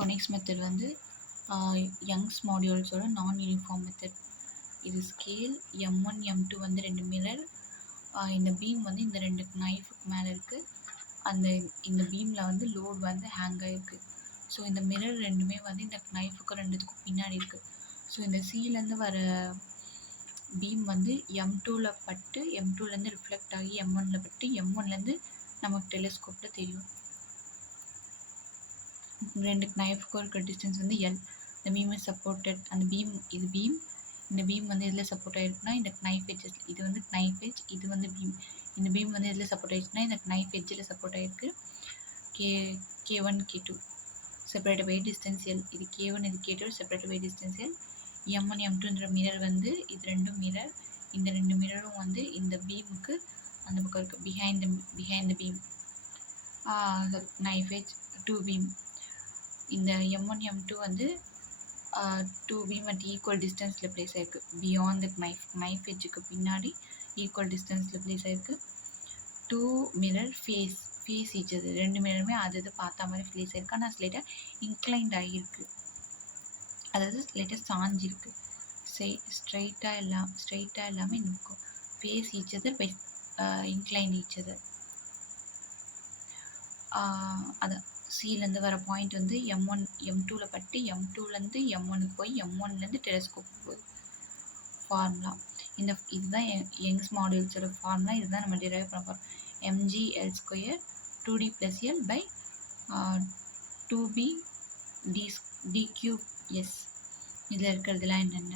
கொனிக்ஸ் method வந்து Young's மாடியூல்ஸோட நான் uniform method. இது ஸ்கேல் M1 M2 வந்து 2 மிரர். இந்த பீம் வந்து இந்த 2 நைஃபுக்கு மேலே இருக்குது. இந்த பீமில் வந்து லோட் வந்து ஹேங் ஆகிருக்கு. ஸோ இந்த மிரர் ரெண்டுமே வந்து இந்த நைஃபுக்கு ரெண்டுத்துக்கும் பின்னாடி இருக்குது. ஸோ இந்த சீலேருந்து வர பீம் வந்து M2ல் பட்டு M2லேருந்து ரிஃப்ளெக்ட் ஆகி M1ல் பட்டு M1லேருந்து நமக்கு டெலிஸ்கோப்பில் தெரியும். 2 நைஃபுக்கும் இருக்கிற டிஸ்டன்ஸ் வந்து L. இந்த பீம் இஸ் சப்போர்ட்டட். அந்த பீம் இது பீம். இந்த பீம் வந்து இதில் சப்போர்ட் ஆகிருக்குன்னா இந்த நைஃப் எட்ஜஸ், இது வந்து நைஃப் எட்ஜ், இது வந்து பீம். இந்த பீம் வந்து இதில் சப்போர்ட் ஆகிடுச்சுன்னா இந்த நைஃப் எட்ஜில் சப்போர்ட் ஆகிருக்கு. K1 K2 separate by distance L. இது K1 இது K2 separate by distance L. M1 M2ன்ற மிரர் வந்து இது 2 மிரர். இந்த 2 மிரரும் வந்து இந்த பீமுக்கு அந்த பக்கம் இருக்குது. Behind the beam knife edge 2 beam. இந்த M1 M2 வந்து 2 பீம் அட் ஈக்குவல் டிஸ்டன்ஸில் ப்ளேஸ் ஆகிருக்கு. பியாண்ட் த நைஃப் எட்ஜுக்கு பின்னாடி ஈக்குவல் டிஸ்டன்ஸில் ப்ளேஸ் ஆகிருக்கு. 2 மிரர் ஃபேஸ் ஈச் அது 2 மிரருமே அது பார்த்தா மாதிரி ப்ளேஸ் ஆகிருக்கு. ஆனால் ஸ்லைட்டாக இன்க்ளைண்ட் ஆகியிருக்கு, அதாவது லைட்டாக சாஞ்சிருக்கு. ஸ்ட்ரைட்டாக எல்லாமே இருக்கும். Face each other by inclined each other. அதான் சீலேருந்து வர பாயிண்ட் வந்து M1 M2ல் பட்டு M2லேருந்து M1க்கு போய் M1லேருந்து டெலிஸ்கோப் போகுது. ஃபார்முலா இதுதான் யங்ஸ் மாடியூல்ஸோட ஃபார்முலா. இதுதான் நம்ம டிரைவ் பண்ண போகிறோம். mg(L²) 2d + L by 2b d3s. இதில் இருக்கிறதுலாம் என்னென்ன?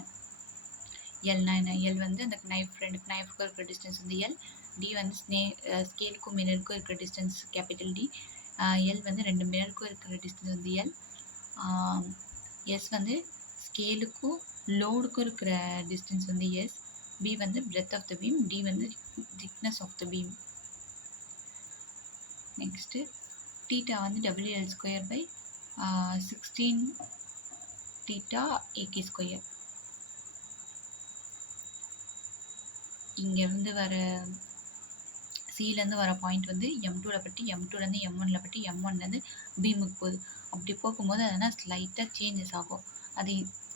எல்னா என்ன? எல் வந்து அந்த ரெண்டு நைஃப்க்கு இருக்கிற டிஸ்டன்ஸ் வந்து எல். டி வந்து ஸ்கேலுக்கும் மிரருக்கும் இருக்கிற டிஸ்டன்ஸ் கேபிட்டல் டி. எல் வந்து 2 மிரருக்கும் இருக்கிற டிஸ்டன்ஸ் வந்து எல். எஸ் வந்து ஸ்கேலுக்கும் லோடுக்கும் இருக்கிற டிஸ்டன்ஸ் வந்து எஸ். பி வந்து breadth of the beam. D வந்து thickness of the beam. Next theta வந்து WL² by 16 தீட்டா AK². இங்கேருந்து வர சீலேருந்து வர பாயிண்ட் வந்து M2ல் பட்டு M2லேருந்து M1ல் பட்டு M1லேருந்து பீமுக்கு போகுது. அப்படி போகும்போது அதனால் ஸ்லைட்டாக சேஞ்சஸ் ஆகும்.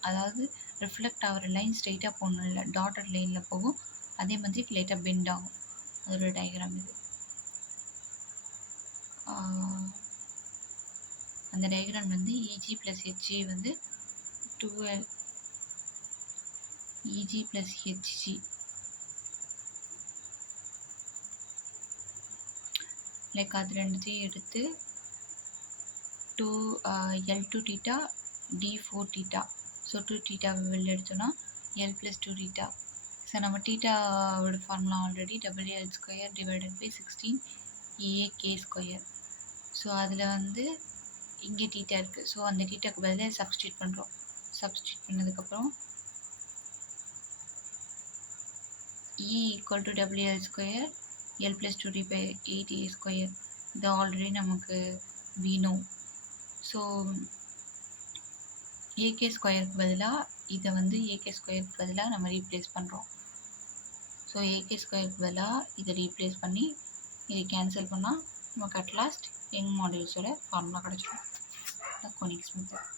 அதாவது ரிஃப்ளெக்ட் ஆகிற லைன் ஸ்ட்ரைட்டாக போகணும் இல்லை, டாட்டட் லைனில் போகும். அதே மாதிரி லைட்டாக பெண்ட் ஆகும். அதோட டயக்ராம் இது. அந்த டயக்ராம் வந்து EG + HG வந்து 2L EG + HG லைக் அது ரெண்டுத்தையும் எடுத்து L2 theta D4 theta. So 2 தீட்டாவை வெளில எடுத்தோன்னா L + 2 தீட்டா. ஸோ நம்ம தீட்டாவோட formula already WL² / 16 AK². So அதில் வந்து இங்கே தீட்டா இருக்குது. ஸோ அந்த தீட்டாக்கு பதிலாக சப்ஸ்டியூட் பண்ணுறோம். சப்ஸ்டியூட் பண்ணதுக்கப்புறம் E = WL² L + 2d/8a². இது ஆல்ரெடி நமக்கு வீணும். ஸோ AK² பதிலாக இதை வந்து AK² பதிலாக நம்ம ரீப்ளேஸ் பண்ணுறோம். ஸோ AK² பதிலாக இதை ரீப்ளேஸ் பண்ணி இதை கேன்சல் பண்ணால் நமக்கு அட்லாஸ்ட் யங் மாடியூல்ஸோட ஃபார்முலா கிடச்சிடும். கொனிக்ஸ் மெத்தட்.